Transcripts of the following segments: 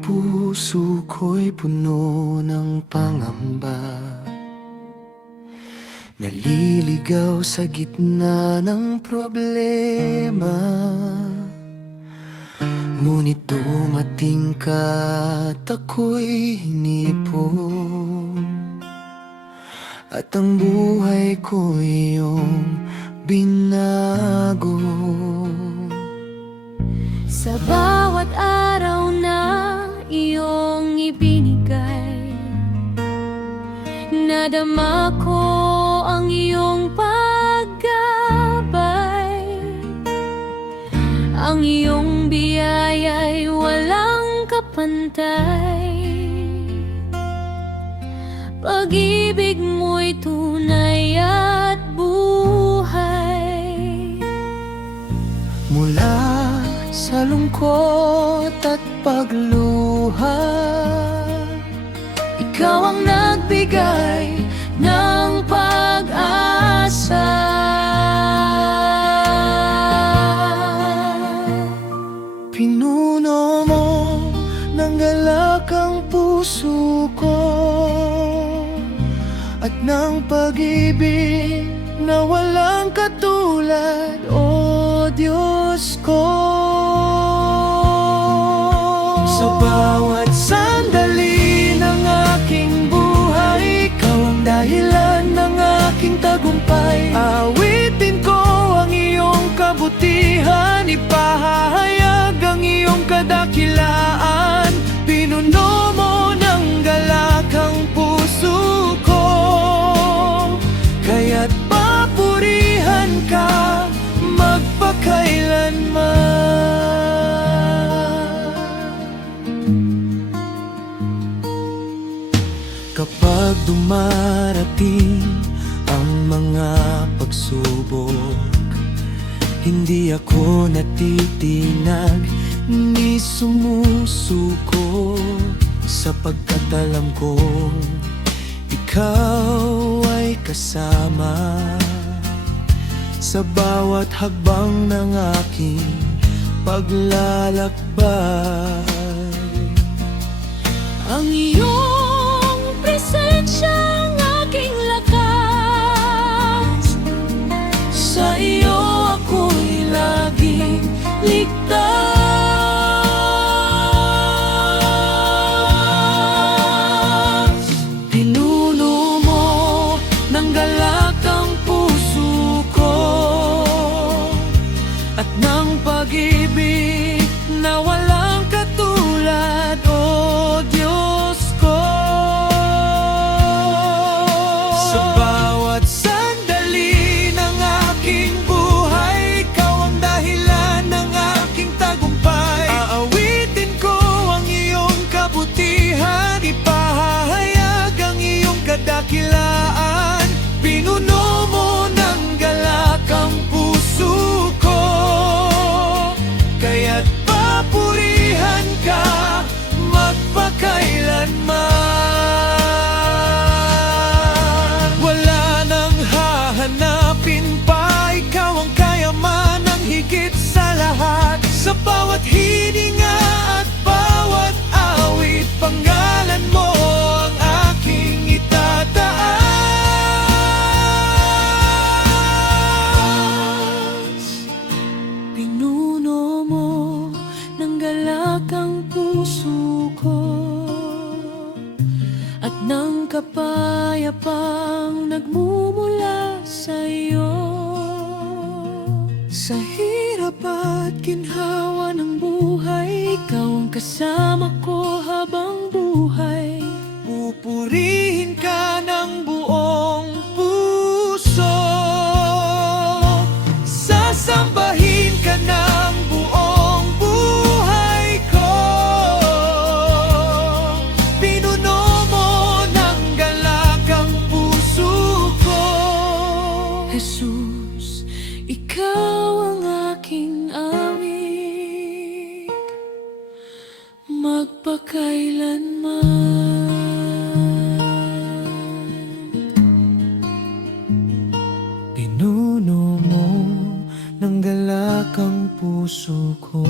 puso ko'y puno ng pangamba, naliligaw sa gitna ng problema. Ngunit dumating ka at ako'y hinipon, at ang buhay ko iyong binago. Sa bawat araw na iyong ibinigay, nadama ko ang iyong paggabay. Ang iyong biyaya'y walang kapantay. Pag-ibig mo'y tunay at buhay. Mula sa lungkot at pagluha, ikaw ang nagbigay ng pag-asa. Pinuno mo ng galak ang puso ko, at ng pag-ibig na walang katulad, o Diyos ko. Sa bawat sandali ng aking buhay, ikaw ang dahilan ng aking tagumpay. Awitin ko ang iyong kabutihan, ipahahayag ang iyong kadakilaan. Pinuno mo ng galak ang puso ko, kaya't papurihan ka magpakailanman. Kapag dumarating ang mga pagsubok, hindi ako natitinag ni sumusuko, sapagkat alam kong ikaw ay kasama sa bawat hakbang ng aking paglalakbay. Ang iyong presensya ang aking lakas, Sa iyo ako'y laging ligtas. Pinuno mo ng galak ang puso ko, at ng pag-ibig na walang katulad, o Diyos ko. Sa bawat sandali ng aking buhay, ikaw ang dahilan ng aking tagumpay. Aawitin ko ang iyong kabutihan, ipahahayag ang iyong kadakilaan. Pinuno mo ng galak ang puso ko, kaya't papurihan ka magpakailanman. Wala nang hahanapin pa, ikaw ang kayamanang higit sa lahat. Sa bawat hininga at bawat awit, pangalan mo ang aking itataas. Pinuno mo ng galak ang puso ko, at ng kapayapang nagmumula sa iyo. Sa hirap at ginhawa ng buhay, ikaw ang kasama ko habang buhay. Pupurihin ka ng buong puso, sasambahin ka ng buong buhay ko. Pinuno mo ng galak ang puso ko, Jesus, ikaw ang aking awit magpakailanman. Pinuno mo ng galak ang puso ko,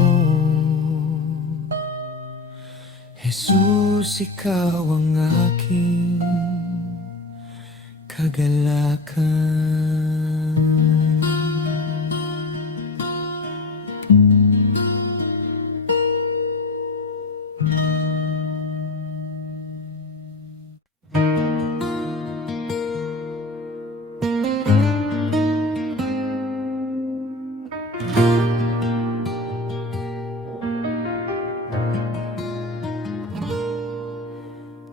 Jesus, ikaw ang aking kagalakan.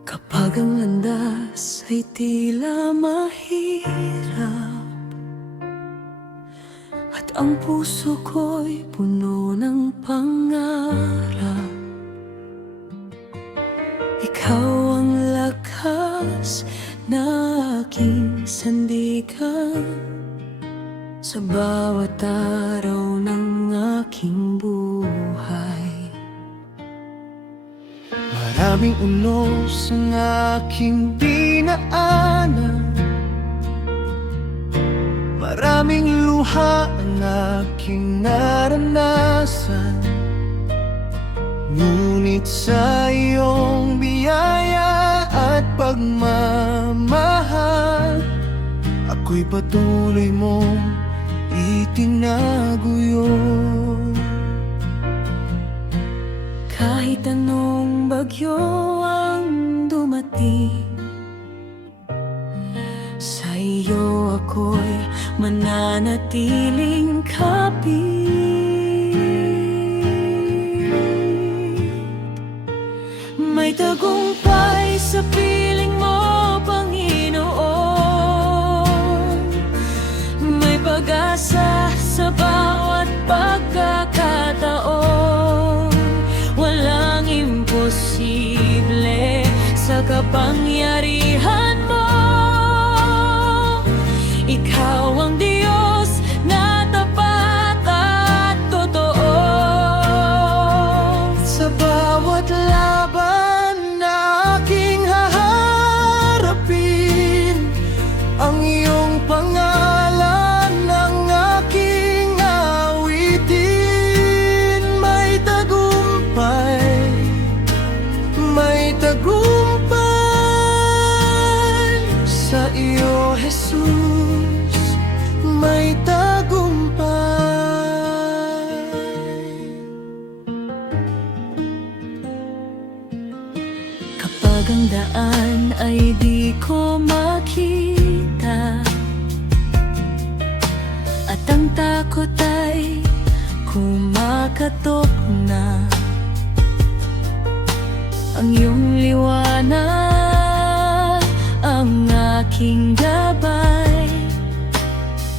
Kapag ang landas ay tila mahirap at ang puso ko'y puno ng pangarap, ikaw ang lakas na aking sandigan sa bawat araw ng aking buhay. Maraming unos ang aking dinaanan, maraming luha ang aking naranasan, ngunit sa iyong biyaya at pagmamahal, ako'y patuloy mong itinaguyod. Kahit anong bagyo ang dumating, sa iyo ako'y mananatiling kapit. May tagumpay sa piling mo, Panginoon. May pag-asa sa bawat pagkakataon. Walang imposible sa kapangyarihan mo. Ikaw ang Diyos na tapat at totoo. Sa bawat laban na aking haharapin, ang iyong pangalan ang aking awitin. May tagumpay, may tagumpay sa iyo, Jesus, may tagumpay. Kapag ang daan ay di ko makita at ang takot ay kumakatok na, ang iyong liwanag ang aking gabay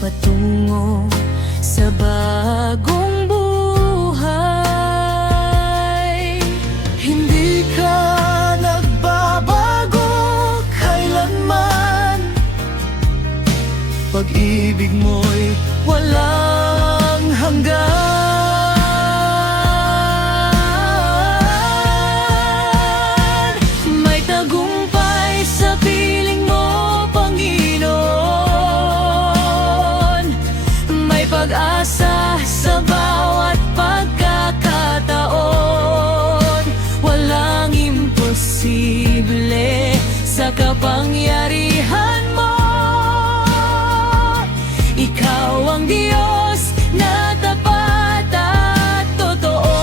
patungo sa bagong buhay. Hindi ka nagbabago kailanman, pag-ibig mo'y walang hanggan. May tagumpay sa piling mo, Panginoon. May pag-asa sa bawat pagkakataon. Walang imposible sa kapangyarihan mo. Ikaw ang Diyos na tapat at totoo.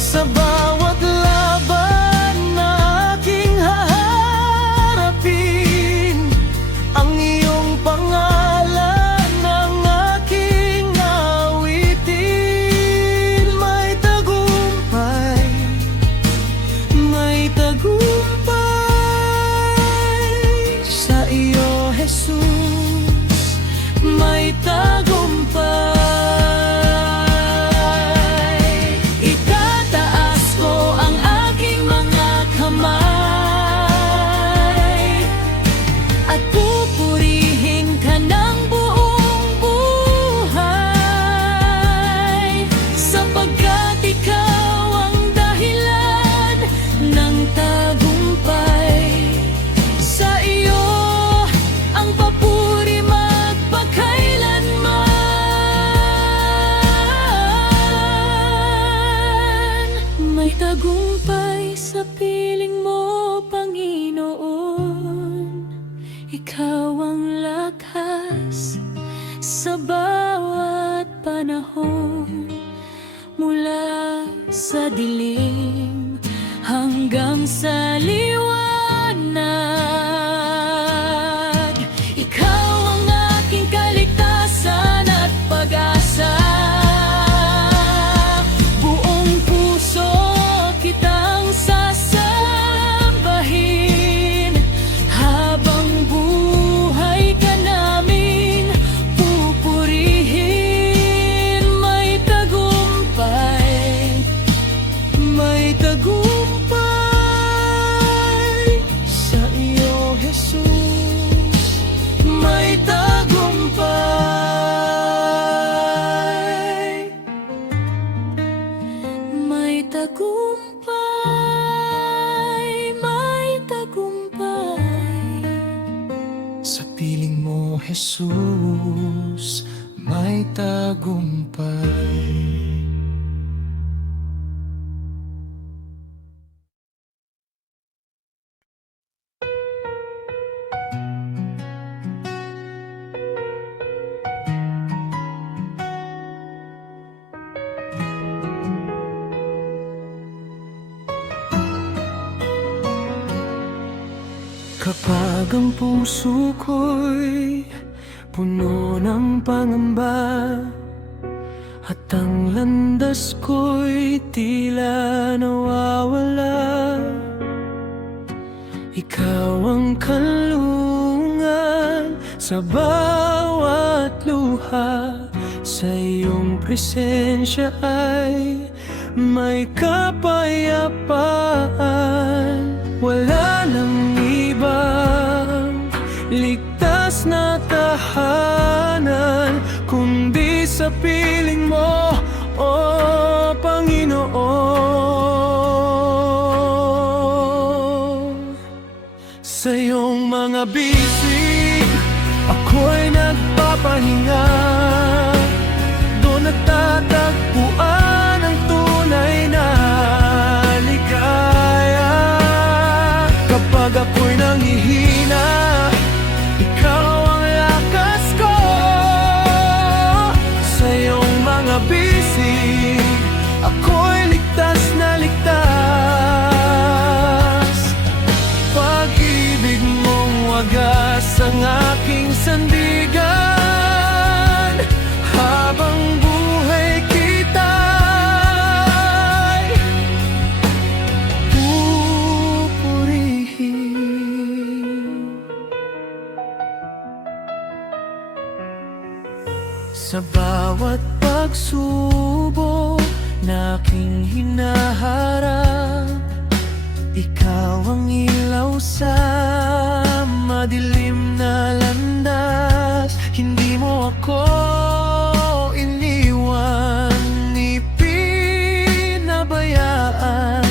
Sa bawat laban na aking haharapin, ang iyong pangalan ang aking awitin. May tagumpay, may tagumpay May tagumpay sa piling mo, Panginoon. Ikaw ang lakas sa bawat panahon. Mula sa dilim hanggang sa liwanag, ikaw ang aking kaligtasan at pag-asa. Buong puso kitang sasambahin, habang buhay ka namin pupurihin. May tagumpay, may tagumpay sa iyo, Jesus. May tagumpay, may tagumpay, may tagumpay. Sa piling mo, Jesus, may tagumpay. Kapag ang puso ko'y puno ng pangamba, at ang landas ko'y tila nawawala, ikaw ang kanlungan sa bawat luha. Sa iyong presensya ay may kapayapaan. Wala nang ibang ligtas na tahanan kundi sa piling mo, o Panginoon. Sa iyong mga bisig ako'y nagpapahinga, doon natatagpuan ang tunay na ligaya. Kapag ako'y nanghihina, ikaw ang lakas ko. Sa iyong mga bisig ako'y ligtas na ligtas. Pag-ibig mong wagas ang aking sandigan, habang buhay kita'y pupurihin. Sa bawat pagsubok na aking hinaharap, ikaw ang ilaw sa madilim na landas. Hindi mo ako iniwan ni pinabayaan.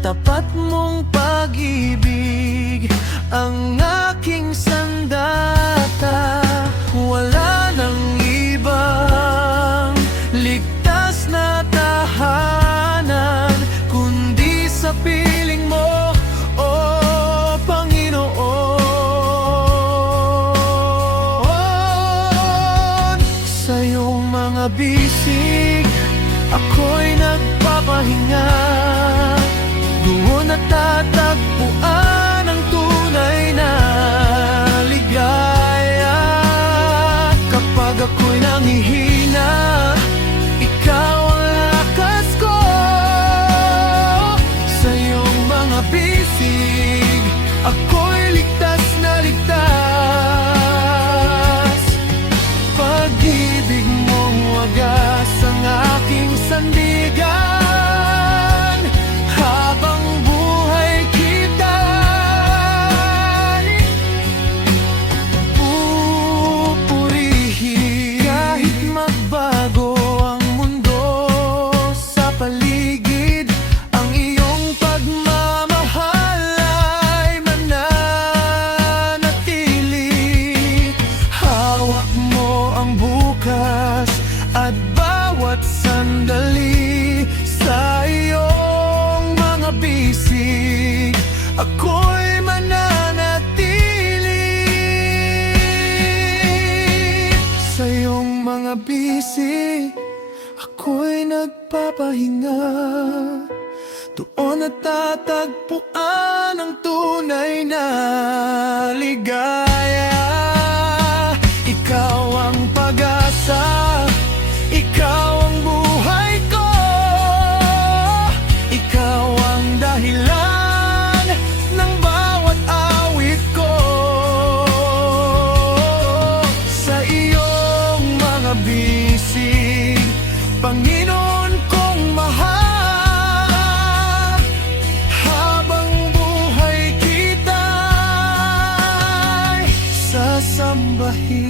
Tapat mong pag-ibig ang aking sandata. Wala nang ibang ligtas na tahanan kundi sa piling mo, o Panginoon. Sa iyong mga bisig ako'y nagpapahinga, doon natatagpuan ang tunay na ligaya. Kapag ako'y nanghihina, ikaw ang lakas ko. Sa iyong mga bisig ako'y ligtas na ligtas. Pag-ibig mong wagas ang aking sandigan, habang buhay kita'y pupurihin. Kahit magbago ang mundo sa paligid, ang iyong pagmamahal Doon natatagpuan ang tunay na ligaya. Ikaw ang pag-asa, ikaw ang buhay ko, ikaw ang dahilan ng bawat awit ko. Sa iyong mga bisig, Panginoon kong mahal, habang buhay kita'y sasambahin.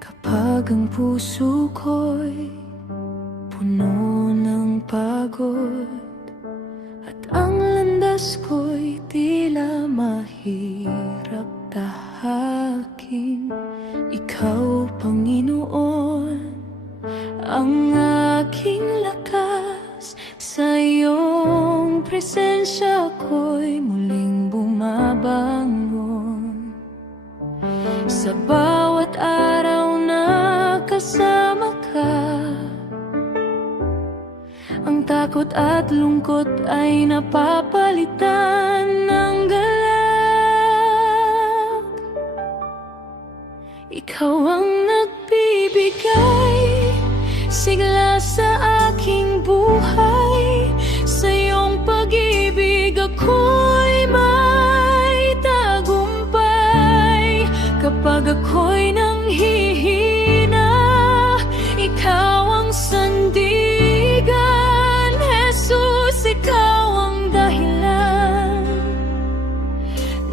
Kapag ang puso ko'y puno ng pagod at ang landas ko'y tila mahirap tahakin, ikaw, Panginoon, ang aking lakas. Sa iyong presensya ko'y muling bumabangon. Sa bawat araw na kasama ka, ang takot at lungkot ay napapalitan ng galak. Ikaw ang nagbibigay sigla sa aking buhay. Sa iyong pag-ibig ako'y may tagumpay. Kapag ako'y nanghihina, ikaw ang sandigan. Jesus, ikaw ang dahilan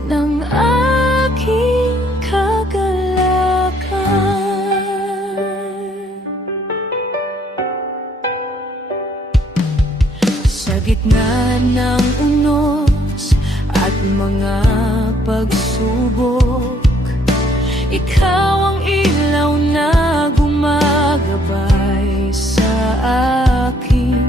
ng aking kagalakan. Sa gitna ng unos at mga pagsubok, ikaw ang ilaw na gumagabay sa akin.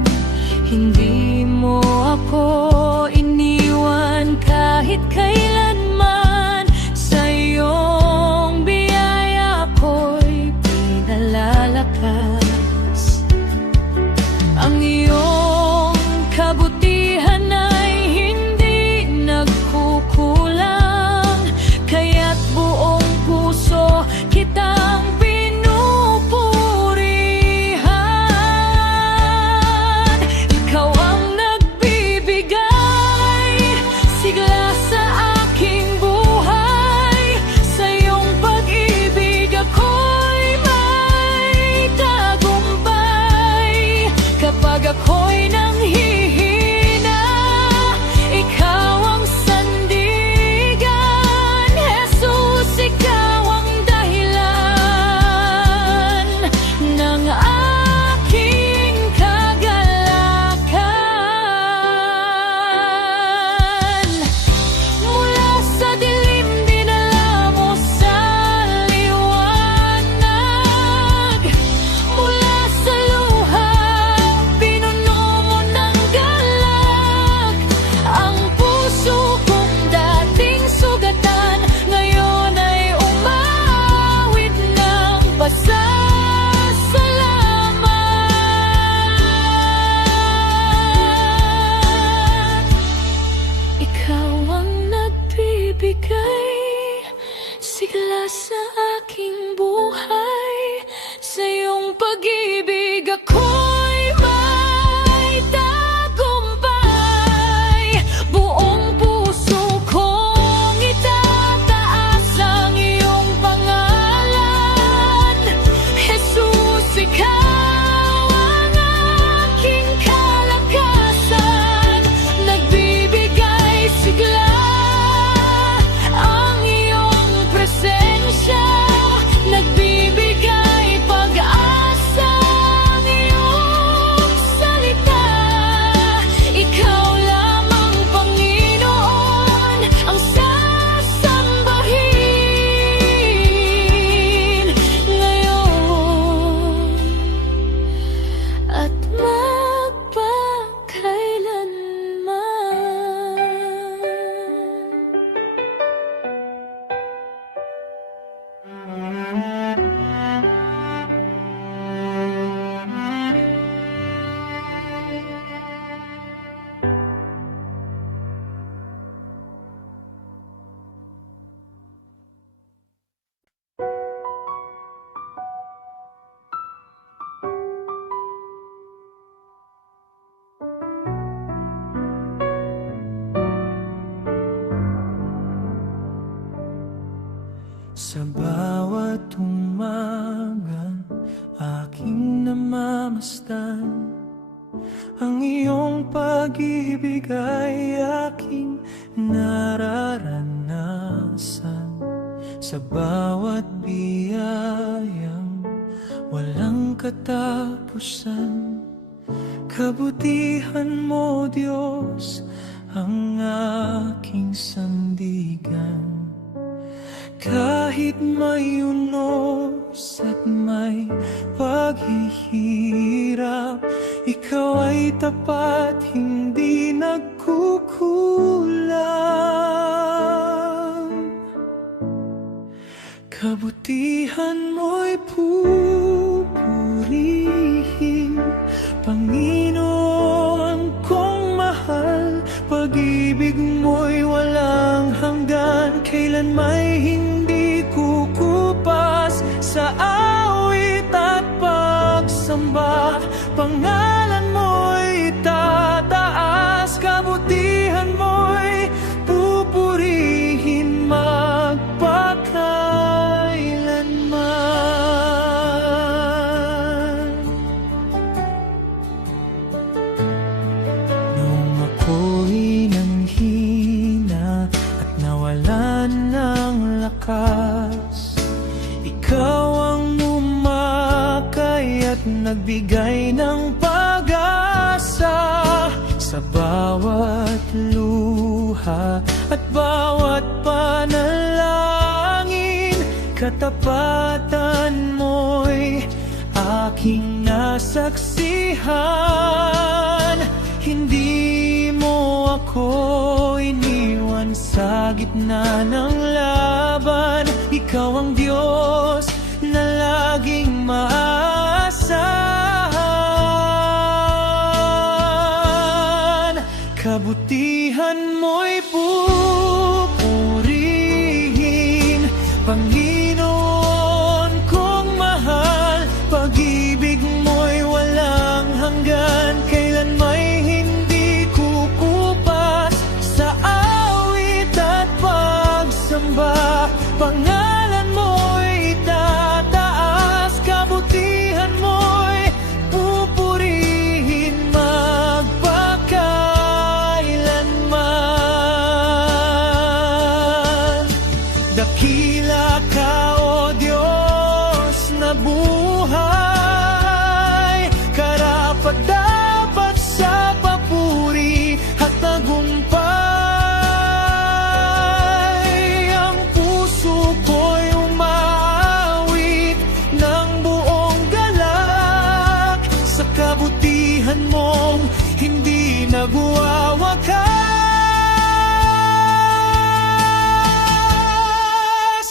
Hindi mo ako iniwan kahit kailanman. Sa iyong biyaya ko'y pinalalakas. Ang iyong kabutihan ay hindi nagkukulang, kaya't buong puso kitang pinupurihan. Ikaw ang nagbibigay sigla sa aking buhay. Sa iyong pag-ibig ako'y may tagumpay. Kapag ako'y nanghihina, ikaw ang sandigan. Jesus, ikaw ang dahilan ng aking kagalakan. Mula sa dilim dinala mo sa liwanag. Mula sa luha pinuno mo ng galak. Ang puso kong dating sugatan ngayon ay umawit ng pasasalamat. Ikaw ang nagbibigay sigla sa aking buhay. Sa iyong pag-ibig ako'y may tagumpay. Buong puso kong itataas ang iyong pangalan. Jesus, ikaw ang aking kalakasan. Nagbibigay sigla ang iyong presensya. Nagbibigay pag-asa. Sa bawat umaga, aking namamasdan ang iyong pag-ibig ay aking nararanasan. Sa bawat biyayang walang katapusan, kabutihan mo, Diyos, ang aking sandigan. Kahit may unos at may paghihirap, ikaw ay tapat, hindi nagkukulang. Kabutihan mo'y pupurihin, Panginoon kong mahal. Pag-ibig mo'y walang hanggan, kailan may hindi kukupas. Sa awit at pagsamba, pangalan mo'y itataas. Kabutihan mo'y pupurihin magpakailanman. Nung ako'y nanghina at nawalan ng lakas, ikaw ang umakay at nagbigay ng pag-asa. Sa bawat luha at bawat panalangin, katapatan mo'y aking nasaksihan. Hindi mo ako iniwan sa gitna ng laban. Ikaw ang Diyos na laging maasahan. Kabutihan mo'y pupurihin, Panginoon kong mahal. Pag-ibig mo'y walang hanggan, kailan may hindi kukupas. Sa awit at pagsamba, pangalan mo'y itataas. Kabutihan mo'y pupurihin magpakailanman. Dakila ka, O Diyos, na buhay, karapat-dapat sa papuri at tagumpay. Ang puso ko'y umawit ng buong galak sa kabutihan mong hindi nagwawakas.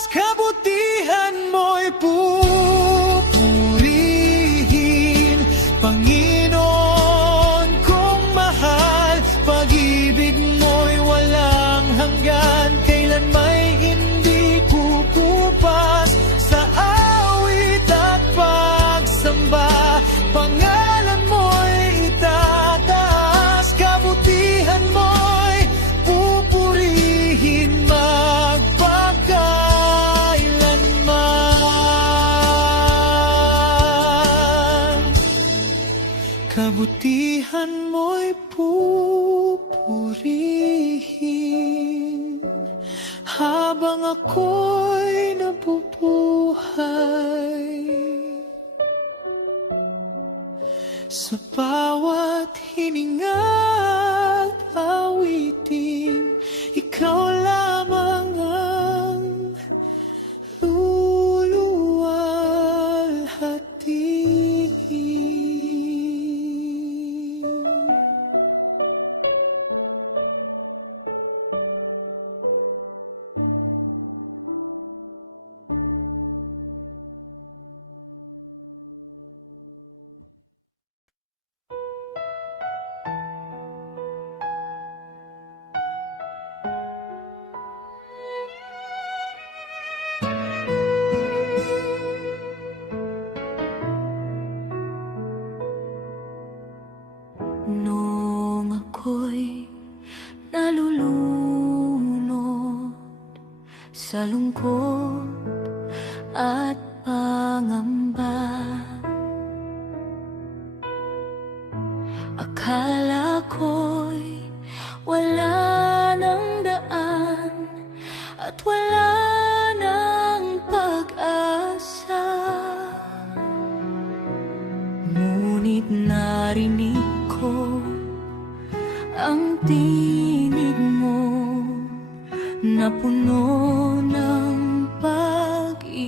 Kabutihan mo'y pupurihin, Panginoon kong mahal. Pag-ibig mo'y walang hanggan, kailan may hindi kukupas. Sa awit at pagsamba, pangalan mo'y itataas. Kabutihan mo'y pupurihin magpakailanman. Kabutihan mo'y pupurihin habang ako'y nabubuhay. Sa bawat hininga't awitin, ikaw lamang ang luluwalhatiin. sa lungkot at pangamba. Akala ko'y wala nang daan at wala nang pag-asa, ngunit narinig ko ang tinig mo na puno ng pag-ibig.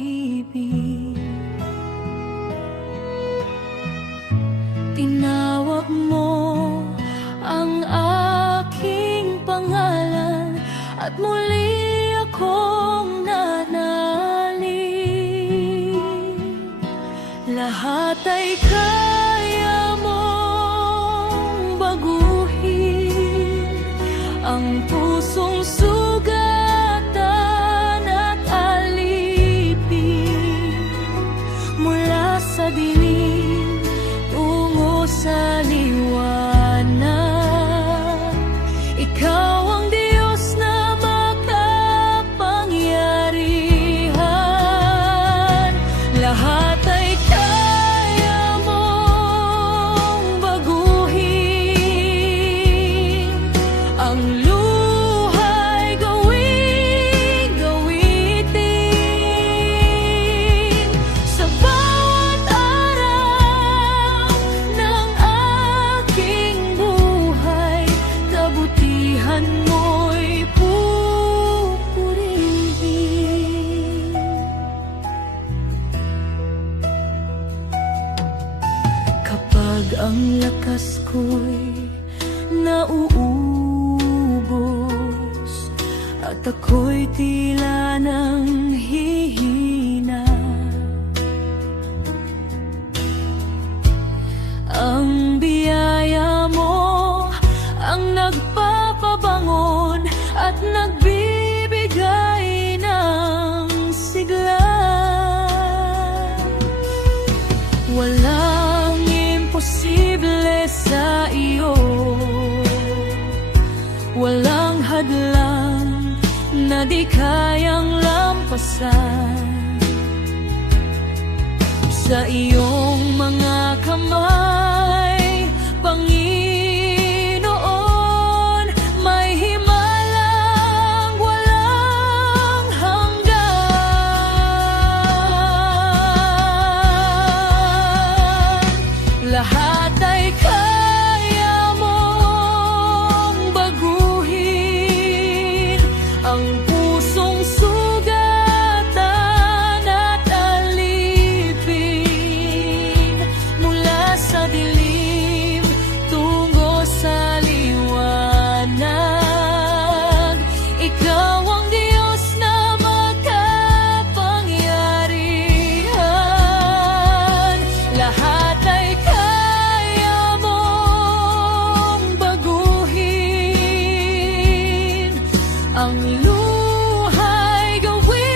Tinawag mo ang aking pangalan at muli akong nanalig. Lahat ay kaya mong baguhin, ang pusong sugatan at alipin. Mula sa dilim tungo sa liwanag, ikaw ang Diyos na makapangyarihan. Lahat ay kaya mong baguhin, ang luhay gawitin. Sa bawat araw ng aking buhay, kabutihan mo'y pupurihin. Kapag ang lakas ko'y nauubos at ako'y tila nang hihina, ang biyaya mo ang nagpapabangon at nagbibigay ng sigla. Walang imposible sa iyo, walang hadlang na di kayang lampasan. Sa iyong mga kamay, Panginoon, may himalang walang hanggan. Lahat ay kaya mong baguhin, ang pusong sugatan at alipin. Mula sa dilim tungo sa liwanag, ikaw ang Diyos na makapangyarihan. Lahat ay kaya mong baguhin, ang luhay gawin.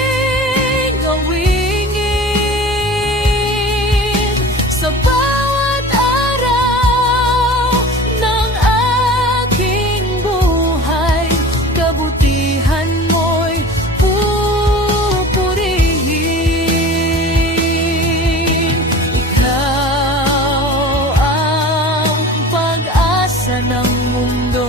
Sa bawat araw ng aking buhay, kabutihan mo'y pupurihin. Ikaw ang pag-asa ng mundo,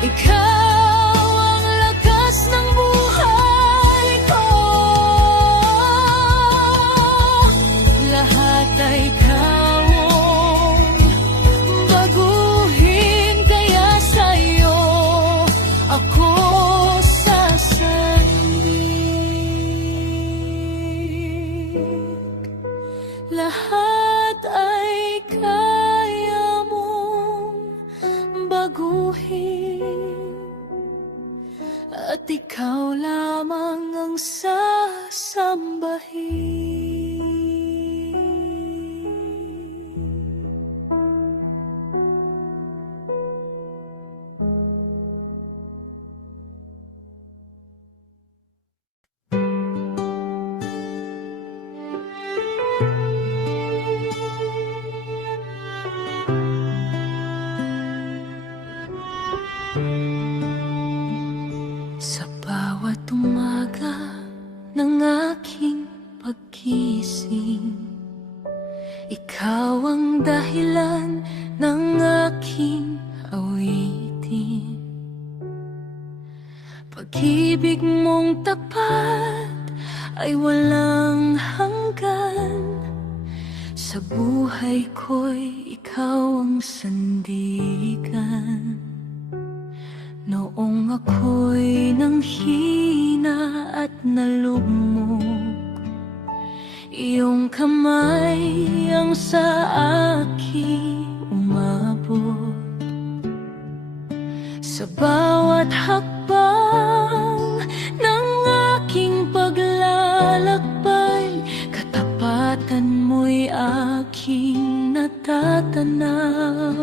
ikaw ang lakas ng buhay ko. Lahat ay kawong baguhin, kaya sa'yo ako sasanib. Lahat ay kaya mong baguhin, at ikaw lamang ang sasambahin. gising. Ikaw ang dahilan ng aking awitin. Pag-ibig mong tapat ay walang hanggan. Sa buhay ko'y ikaw ang sandigan. Noong ako'y nanghina at nalugmok, iyong kamay ang sa akin umabot. Sa bawat hakbang ng aking paglalakbay, katapatan mo'y aking natatanaw.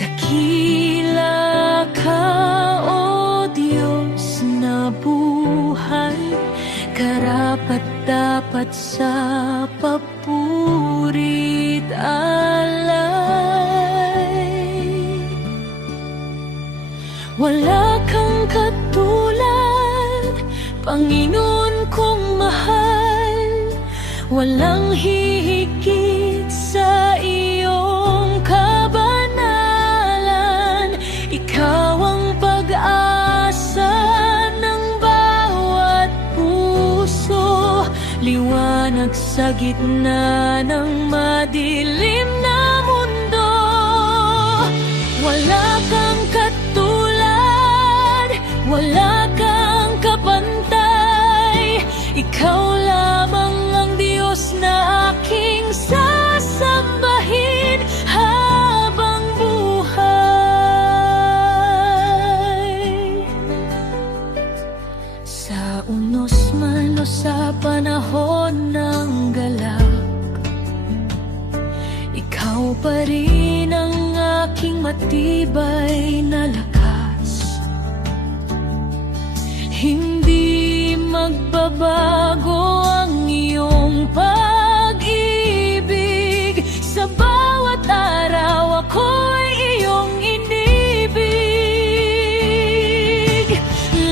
Dakila ka, O Diyos na buhay, karapat-dapat sa papuri't alay. Wala kang katulad, Panginoon kong mahal. Walang hihigit sa iyong kabanalan. Ikaw ang pag-asa ng bawat puso, liwanag sa gitna ng madilim na mundo. Wala kang katulad, wala kang kapantay. Ikaw lamang ang Diyos na aking sasambahin habang buhay. Sa unos man o sa panahon ng galak, ikaw pa rin ang aking matibay na lakas. Hindi magbabago ang iyong pag-ibig. Sa bawat araw ako'y iyong inibig.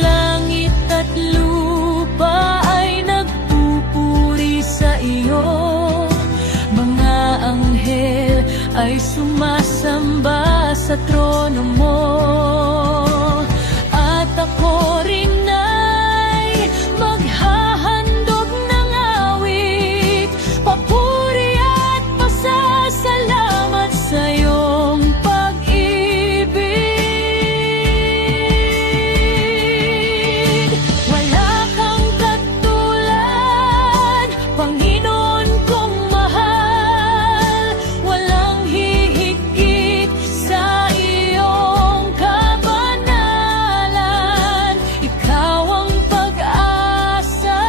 Langit at lupa ay nagpupuri sa iyo. Mga anghel ay sumasamba sa trono mo. At ako rin ay maghahandog ng awit, papuri at pasasalamat sa iyong pag-ibig. Wala kang katulad, Panginoon kong mahal. Walang hihigit sa iyong kabanalan. Ikaw ang pag-asa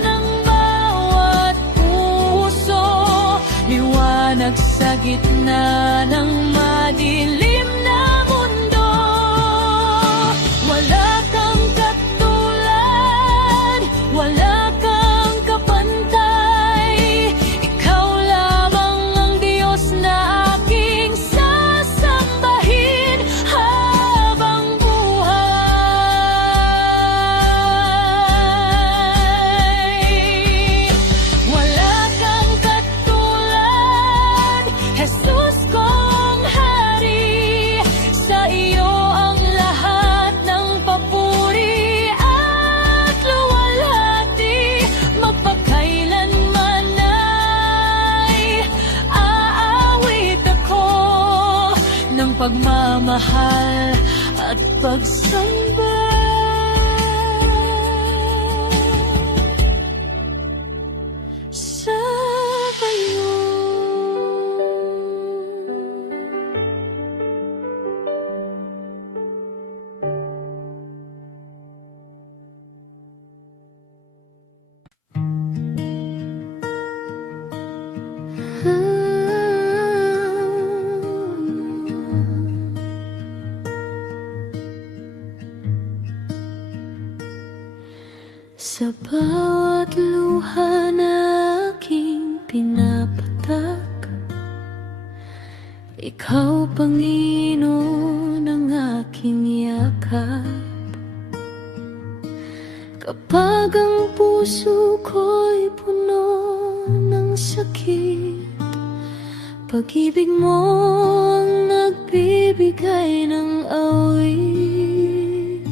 ng bawat puso, liwanag sa gitna ng madilim na mundo. Wala kang katulad, wala kang kapantay. Ikaw lamang ang Diyos na aking sasambahin habang buhay. Wala kang katulad, Jesus kong hari. Sa iyo ang lahat ng papuri at luwalhati. Magpakailanman ay aawit ako ng pagmamahal at pagsamba sa iyo. Sa bawat luha na aking pinapatak, ikaw, Panginoon, ang aking yakap. Kapag ang puso puso ko'y puno ng sakit. Pag-ibig mo ang nagbibigay ng awit.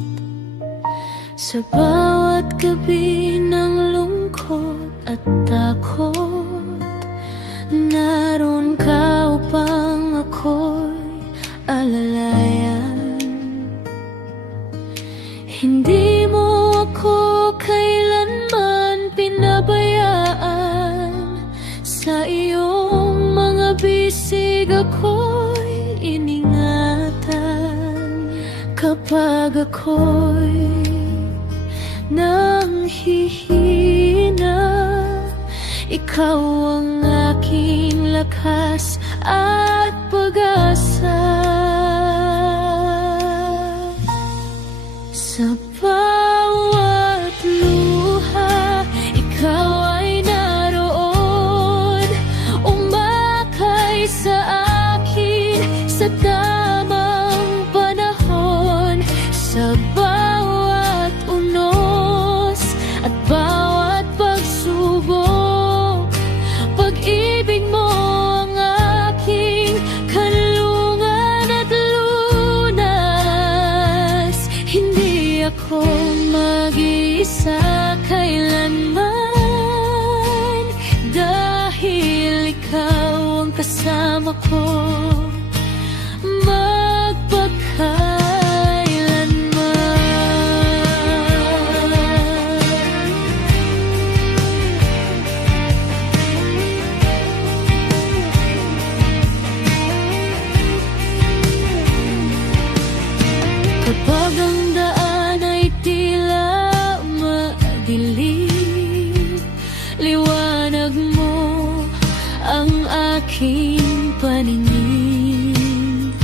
Sa bawat gabi ng lungkot at takot, naroon ka upang ako'y alalayan. Hindi mo ako kailanman pinabayaan. Sa iyong mga bisig ako'y iningatan. Kapag ako'y nanghihina, ikaw ang aking lakas at pag-asa. Sa bawat luha, ikaw ay naroon, umakay sa akin sa tamang panahon. Sa bawat unos at bawat pagsubok, pag-ibig mo ang aking kanlungan at lunas. Hindi ako mag-iisa kailanman, dahil ikaw ang kasama ko kapag ang daan ay tila madilim. Liwanag mo ang aking paningin.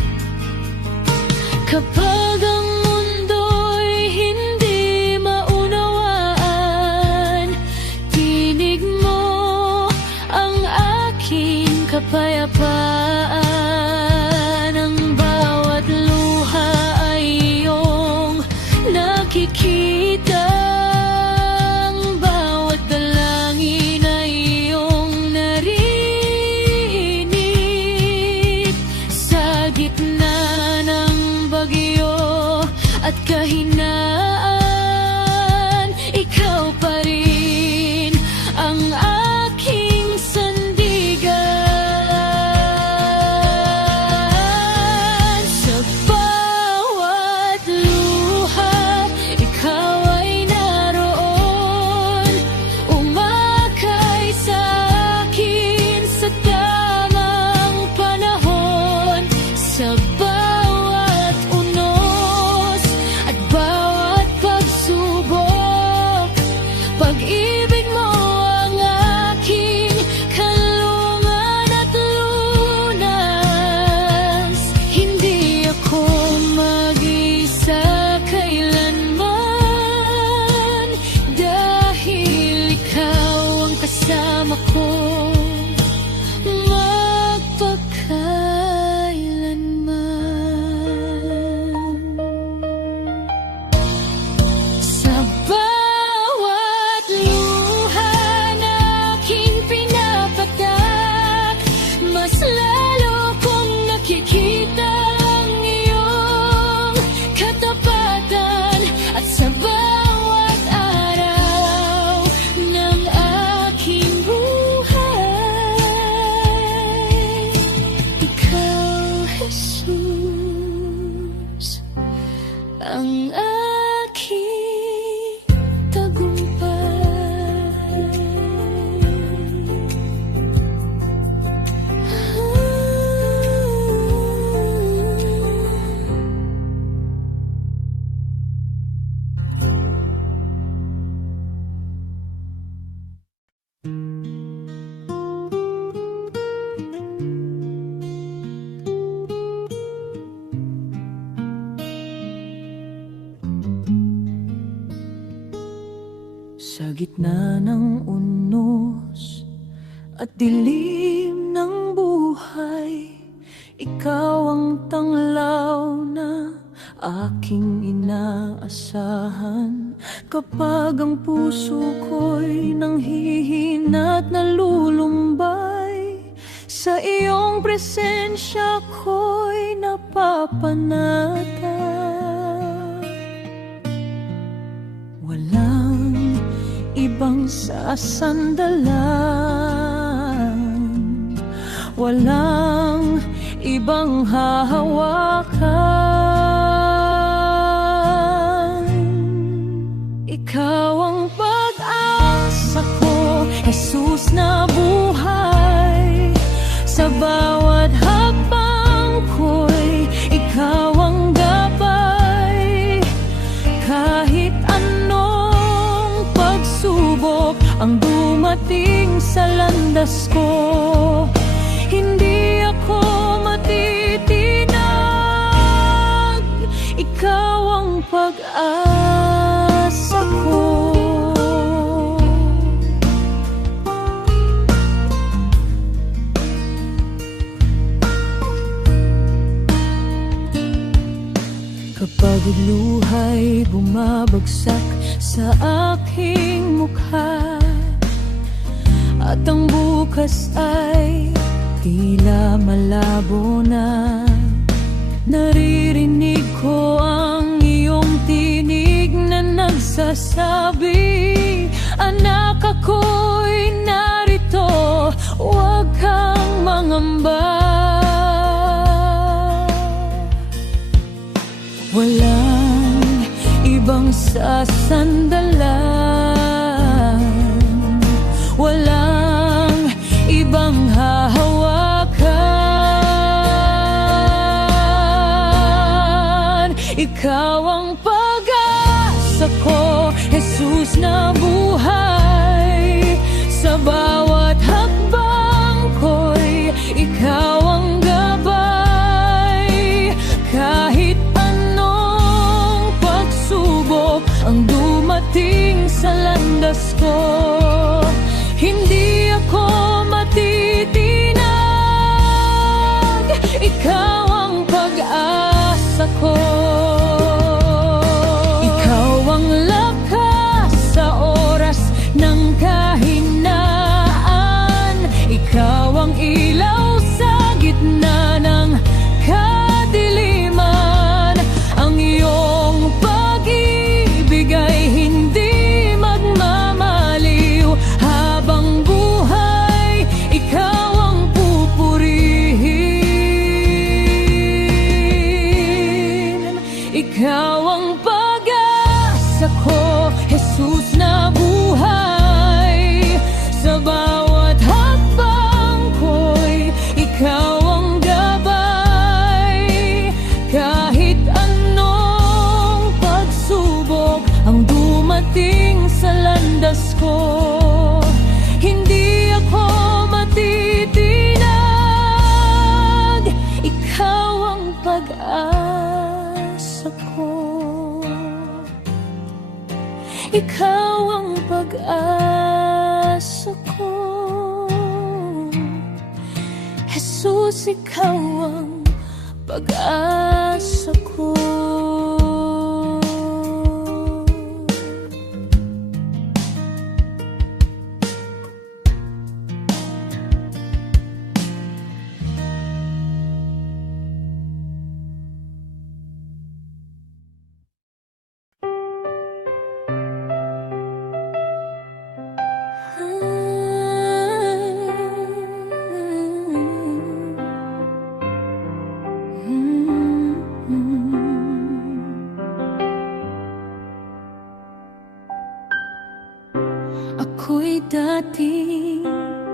Kapag ang mundo'y hindi maunawaan, tinig mo ang aking kapayapaan. Ang bawat luha ay iyong nakikita, ang bawat dalangin ay iyong narinig. Sa gitna ng bagyo at kahinaan, ikaw pa rin ang aking sandigan. Sa bawat luha, ikaw ay naroon, umakay sa akin sa tamang panahon. Sa bawat unos at bawat pagsubok, pag-ibig mo ang aking kanlungan at lunas. Hindi ako mag-isa kailanman, dahil ikaw ang kasama ko magpakailanman. Sa bawat luha na aking pinapatak, mas lalo kong nakikita ang iyong katapatan. At sa bawat araw ng aking buhay, ikaw, Jesus, ang aking tagumpay. Sa gitna ng unos at dilim ng buhay, ikaw ang tanglaw na aking inaasahan. Kapag ang puso ko'y nanghihina't nalulumbay, sa iyong presensya ko'y napapanata. Walang ibang sasandalan, walang ibang hahawakan. Ikaw ang pag-asa ko, Jesus na buhay. Sa bawat hakbang ko'y ikaw ang gabay. Kahit anong pagsubok ang dumating sa landas ko, hindi ako matitinag. Ikaw ang pag-asa ko. Kapag luhay bumabagsak sa aking mukha, at ang bukas ay tila malabo na, naririnig ko ang iyong tinig na nagsasabi, anak, ako'y narito, huwag kang mangamba. Walang ibang sasandalan, walang ibang hahawakan. Ikaw ang pag-asa ko, Jesus na buhay. Sa bawat hakbang ko'y ikaw ang gabay. Kahit anong pagsubok ang dumating sa landas ko, hindi ako matitinag. Ikaw ang pag-asa ko. Ikaw ang lakas sa oras ng kahinaan. Ikaw ang ilaw sa gitna ng kadiliman. Ang iyong pag-ibig ay hindi magmamaliw. Habang buhay, ikaw ang pupurihin. Ikaw ang pag-asa ko, Jesus na buhay. Sa bawat hakbang ko'y ikaw ang gabay. Kahit anong pagsubok ang dumating sa landas ko, hindi ako matitinag. Ikaw ang pag-asa ko. Ikaw ang pag-asa ko. Jesus, ikaw ang pag-asa ko. Ako'y dating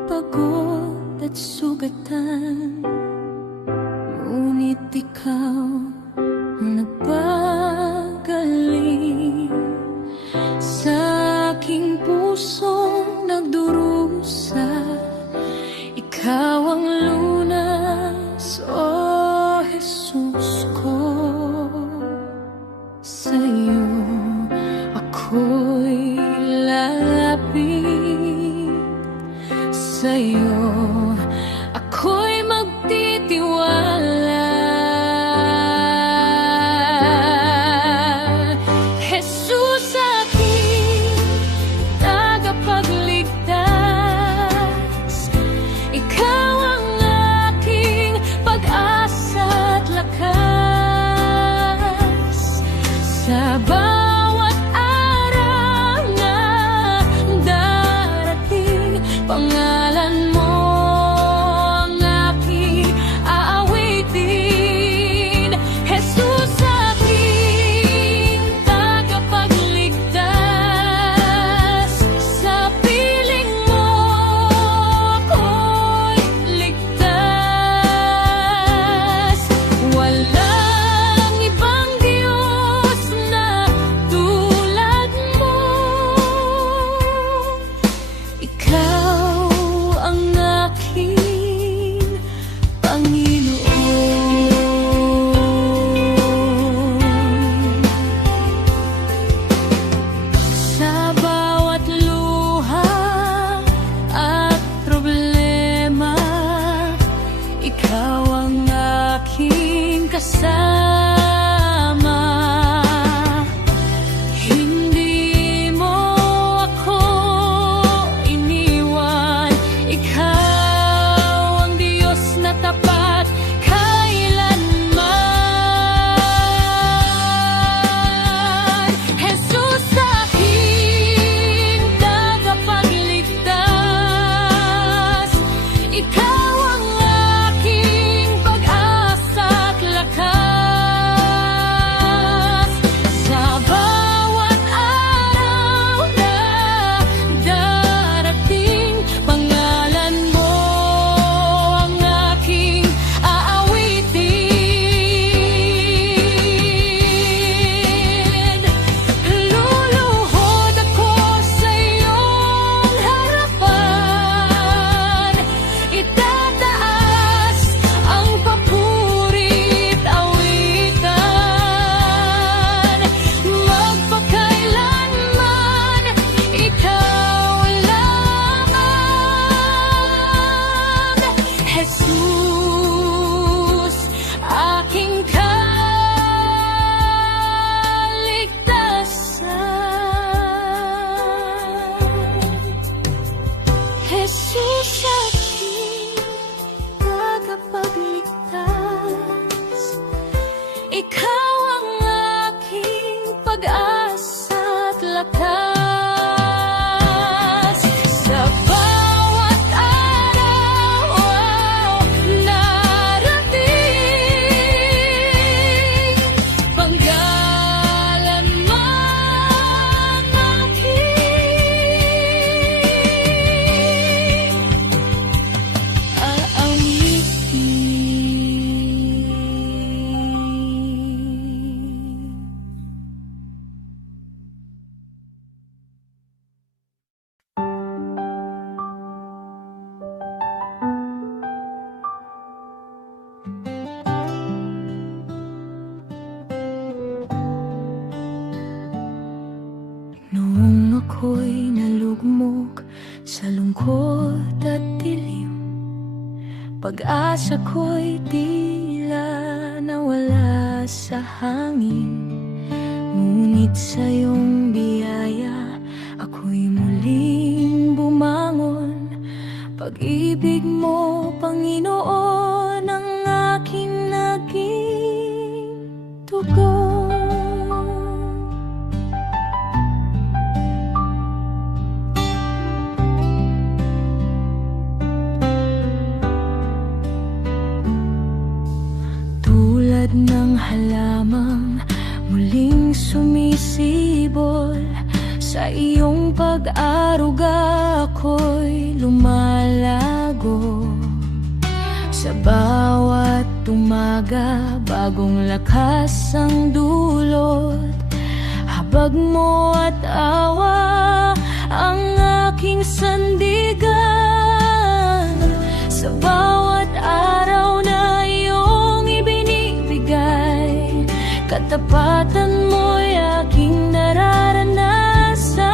pagod at sugatan, ngunit ikaw ang nagpagaling. Sa aking pusong nagdurusa, ikaw ang lunas, o Jesus ko. Sa'yo ako'y lalapit, sa'yo ako'y magtitiwala. Jesus, aking pangalan mo ang aking aawitin. Jesus, aking tagapagligtas, sa piling mo ako'y ligtas. Walang ibang Diyos na tulad mo. Ikaw ang aking Panginoon. Sa bawat luha at problema, ikaw ang aking kasama. Hindi mo ako iniwan. Ikaw ang Diyos na tapat kailanman. Jesus, aking tagapagligtas, ikaw ang aking pag-asa at lakas. Sa bawat araw na darating, pangalan mo ang aking aawitin. Luluhod ako sa iyong harapan, itataas ang papurit awitan. Magpakailanman ikaw lamang, Jesus, aking kaligtasan. Jesus, aking tagapagligtas, ikaw ang aking pag-asa at lakas. Sa bawat araw narating, panggalan man aking aawitin. Noong ako'y nalugmok sa lungkot at dilim, pag-asa ko'y tila nawala sa hangin. Ngunit sa iyong biyaya ako'y muling bumangon. Pag-ibig mo, Panginoon, ang aking naging tugon. Tulad ng halamang muling sumisibol, sa iyong pag-aruga ako'y lumalago. Sa bawat umaga, bagong lakas ang dulot. Habag mo at awa ang aking sandigan. Sa bawat araw na iyong ibinibigay, katapatan mo'y aking nararanasan.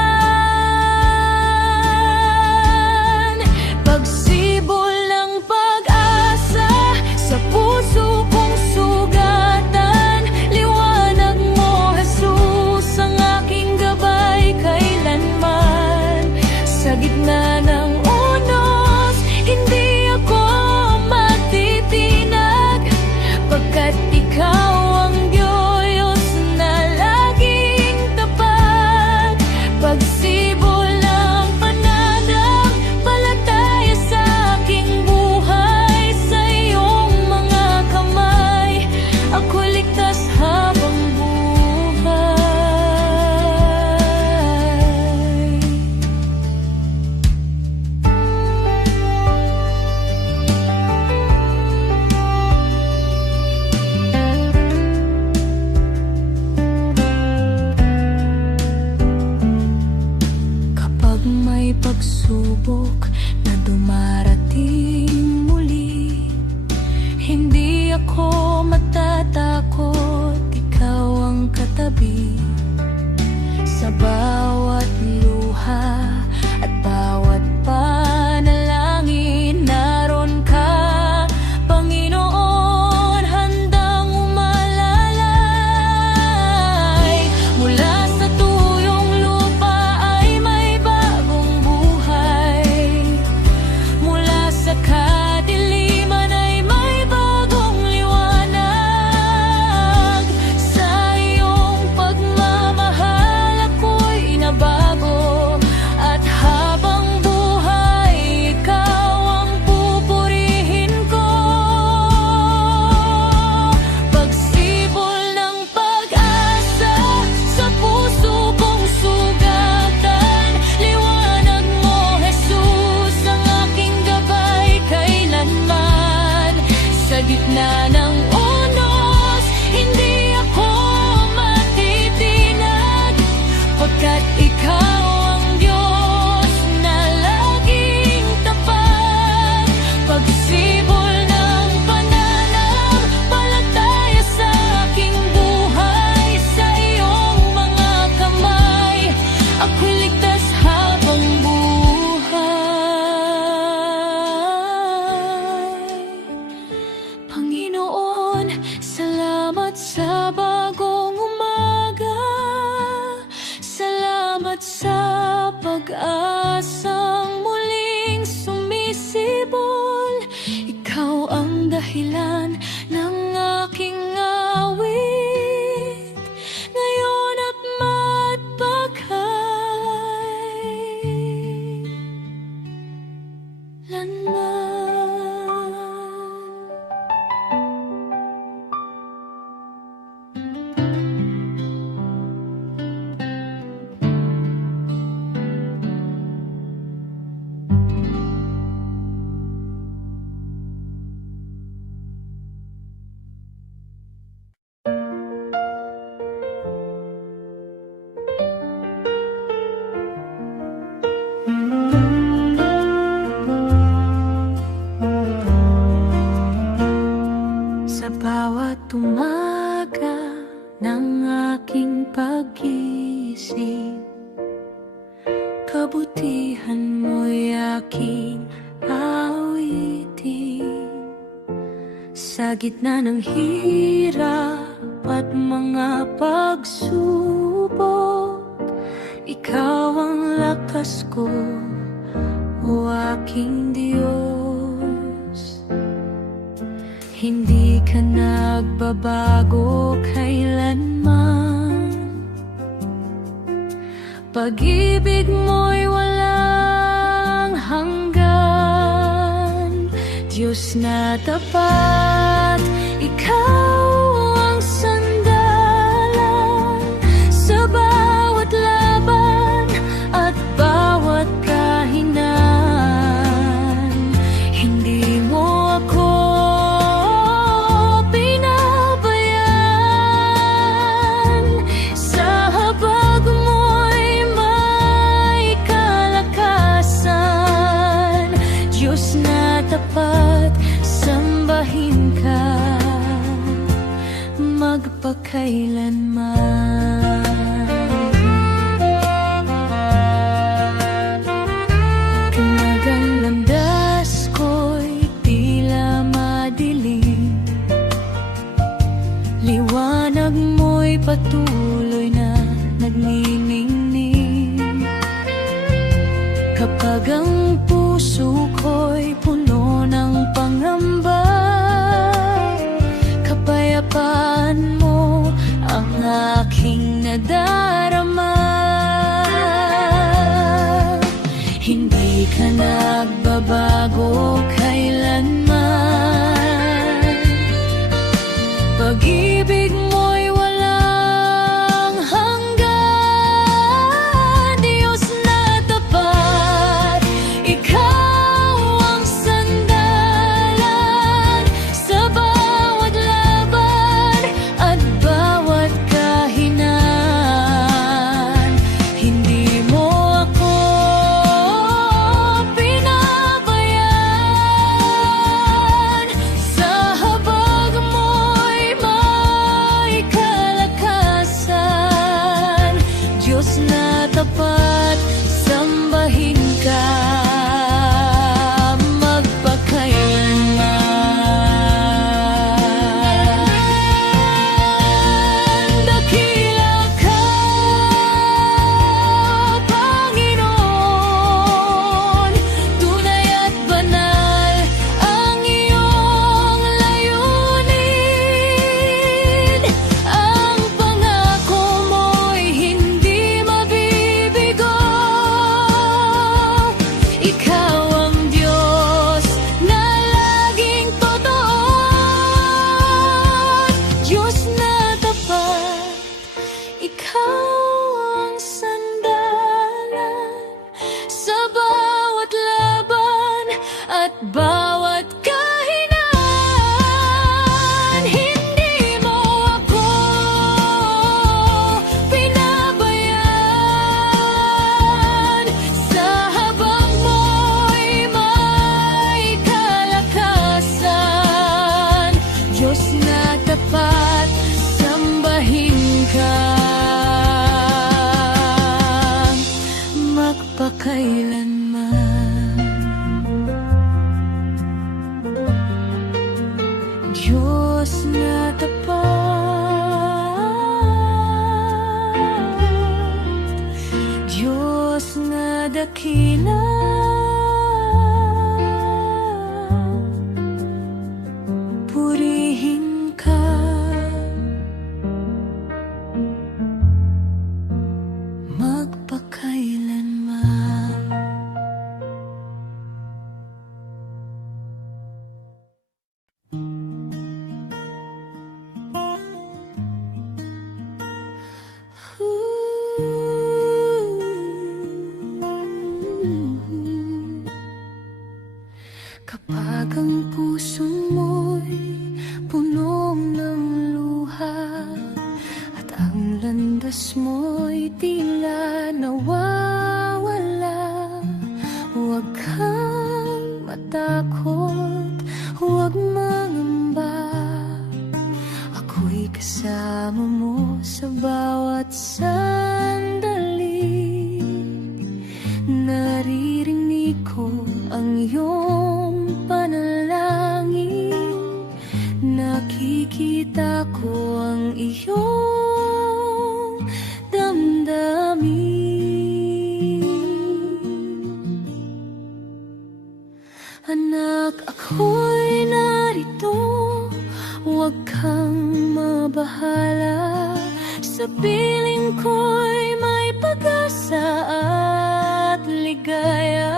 Pagsibol ng pag-asa sa puso kong sugatan, liwanag mo, Jesus, ang aking gabay kailanman. pagsubok na dumarating muli. Hindi ako matatakot, ikaw ang katabi. Sa bawat luha at bawat panalangin, naroon ka, Panginoon, handang umalalay. Mula sa tuyong lupa ay may bagong buhay. Mula sa kadiliman ay may bagong liwanag. Sa iyong pagmamahal ako'y nabago, at habang buhay ikaw ang pupurihin ko. Pagsibol ng pag-asa sa puso kong sugatan, liwanag mo, Jesus, ang aking gabay kailanman. Sa gitna ng unos, hindi ako matitinag, pagkat ikaw ang Diyos na laging tapat. Pagsibol ng pananampalataya sa aking buhay, sa iyong mga kamay ako'y ligtas habang buhay. Panginoon, salamat sa bagong umaga. Salamat sa pag-asang muling sumisibol. Ikaw ang dahilan ng aking awit, ngayon at magpakailanman. Sa bawat umaga ng aking pag-isip, kabutihan mo'y aking awitin. Sa gitna ng hirap at mga pagsubok, ikaw ang lakas ko, o aking Diyos. Hindi ka nagbabago kailanman, pag-ibig mo'y walang hanggan. Diyos na tapat, ikaw ang sandalan sa bawat laban at bawat kahinaan. Hindi mo ako pinabayaan, sa habag mo'y may kalakasan. Diyos na tapat, sambahin ka magpakailanman. Tumagang landas ko'y tila madilim, liwanag mo'y patuloy na nagniningning. Kapag ang puso ko'y puno ng pangamba, kapayapaan mo ang aking nadarama. Hindi ka nagbabago kailanman, pag-ibig mo'y walang hanggan. Diyos na tapat, ikaw ang sandalan sa bawat laban at bawat kahinaan. Hindi mo ako at bawat kahinaan. Hindi mo ako pinabayaan. Sa habang mo'y may kalakasan, Diyos na tapat, sambahin ka magpakailanman. Diyos na tapat, Diyos na dakila, purihin ka magpakailanman. Kapag ang puso mo'y punong ng luha at ang landas mo'y tila nawawala, huwag kang matakot, huwag mangamba. Ako'y kasama mo sa bawat sandali. Naririnig ko ang iyong panalangin, nakikita ko ang iyong damdamin. Anak, ako'y narito, huwag kang mabahala. Sa piling ko'y may pag-asa at ligaya.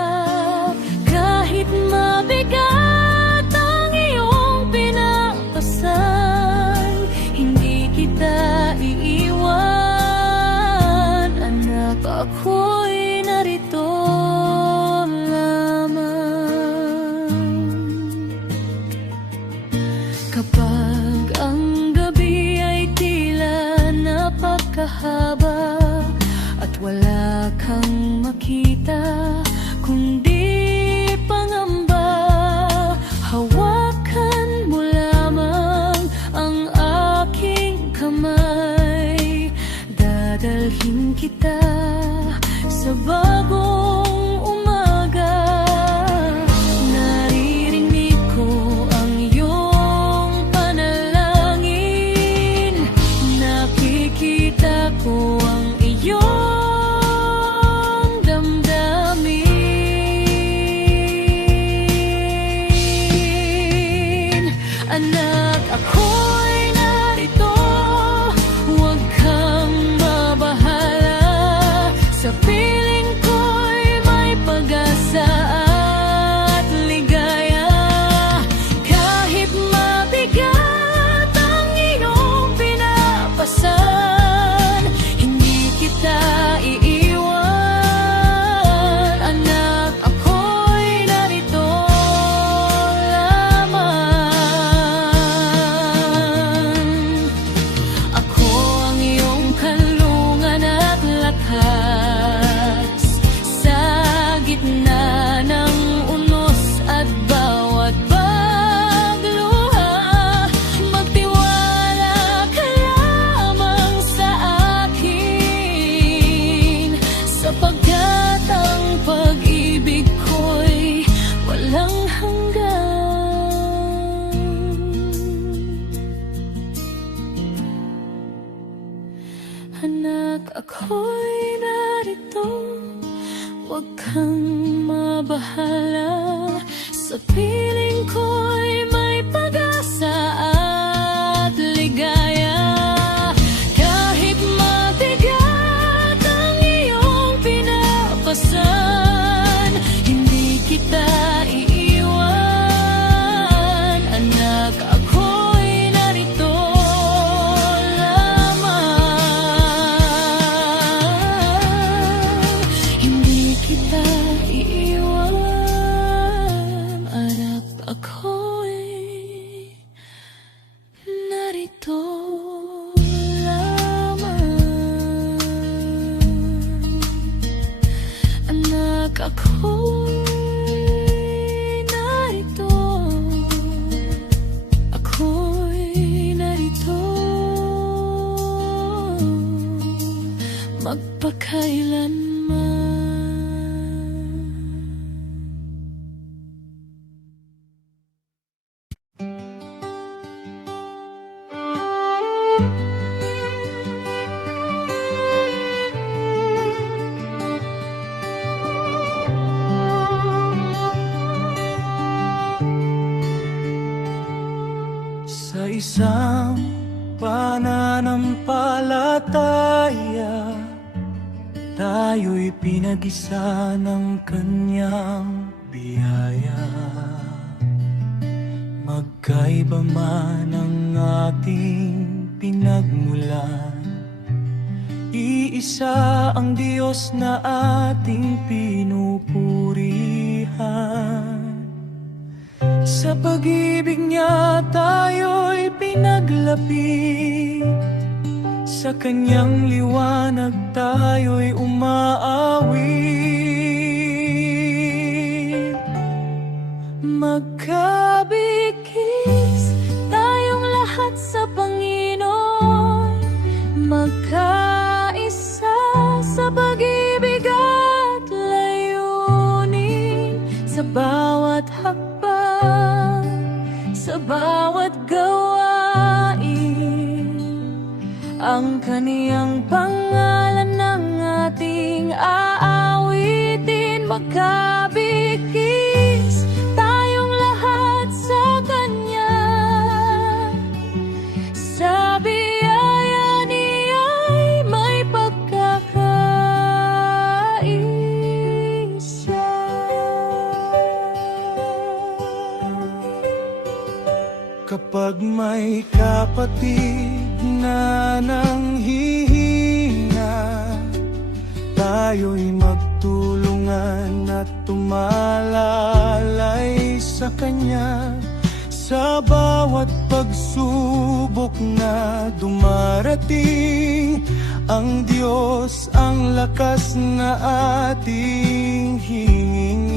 Kahit mabigat ang iyong pinapasan, hindi kita iiwan. Anak, ako'y narito lamang. Kapag ang gabi ay tila napakahaba at wala kang makita kundi pangamba, hawakan mo lamang ang aking kamay. Dadalhin kita sa bagong umaga. Naririnig ko ang iyong panalangin, nakikita ko ang iyong damdamin. Anak, ako'y narito, huwag kang mabahala. Sa piling ko'y may pag-asa at ligaya. Kahit mabigat ang iyong pinapasan, hindi kita iiwan. Anak, ako'y narito lamang. Ako ang iyong kanlungan at lakas sa gitna ng unos at bawat pagluha. Magtiwala ka lamang sa akin, sapagkat ang pag-ibig ko'y walang hanggan. Anak, ako'y narito, huwag kang mabahala. Sa piling ko'y may pag-asa at ligaya. Kahit mabigat ang iyong pinapasan, hindi kita iiwan. Anak, ako'y narito lamang. Hindi kita iiwan. pinag-isa ng kanyang biyaya. Magkaiba man ang ating pinagmulan, iisa ang Diyos na ating pinupurihan. Sa pag-ibig niya tayo'y pinaglapit, sa kanyang liwanag tayo'y umaawit. Magkabigkis tayong lahat sa Panginoon, magkaisa sa pag-ibig at layunin, sa bawat hakbang, sa bawat gawain. Ang kaniyang pangalan ng ating aawitin. Magkabigkis tayong lahat sa Kanya, sa biyaya niya'y may pagkakaisa. Kapag may kapatid na nanghihina, tayo'y magtulungan at tumalalay sa Kanya. Sa bawat pagsubok na dumarating, ang Diyos ang lakas na ating hingingin.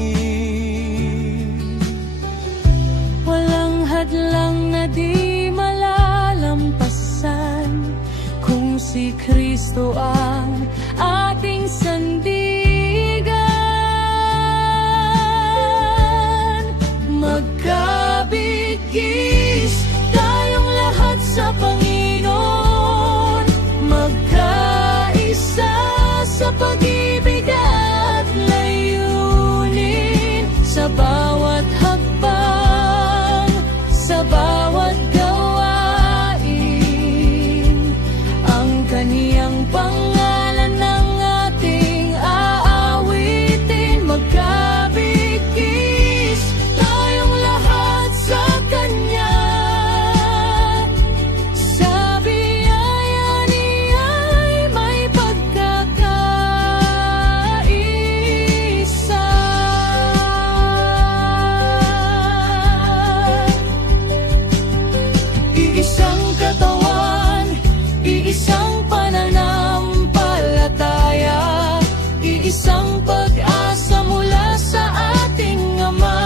Walang hadlang na di malalampasan kung si Kristo ang ating sandigan. Magkabigkis tayong lahat sa Panginoon, magkaisa sa pag-ibig at layunin, sa bawat hakbang, sa bawat gawain. Ang kaniyang pangalan ng ating aawitin. Magkabigkis tayong lahat sa Kanya, sa biyaya niya'y may pagkakaisa. Iisang katawan, iisang pananampalataya, iisang pag-asa mula sa ating Ama.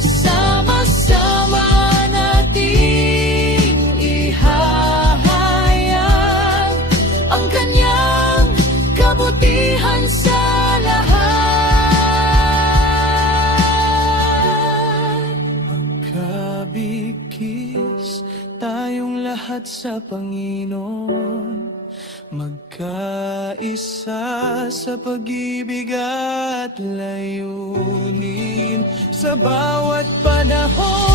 Sama-sama nating ihahayag ang Kanyang kabutihan sa lahat. Magkabigkis tayong lahat sa Panginoon, magkaisa sa pag-ibig at layunin, sa bawat panahon.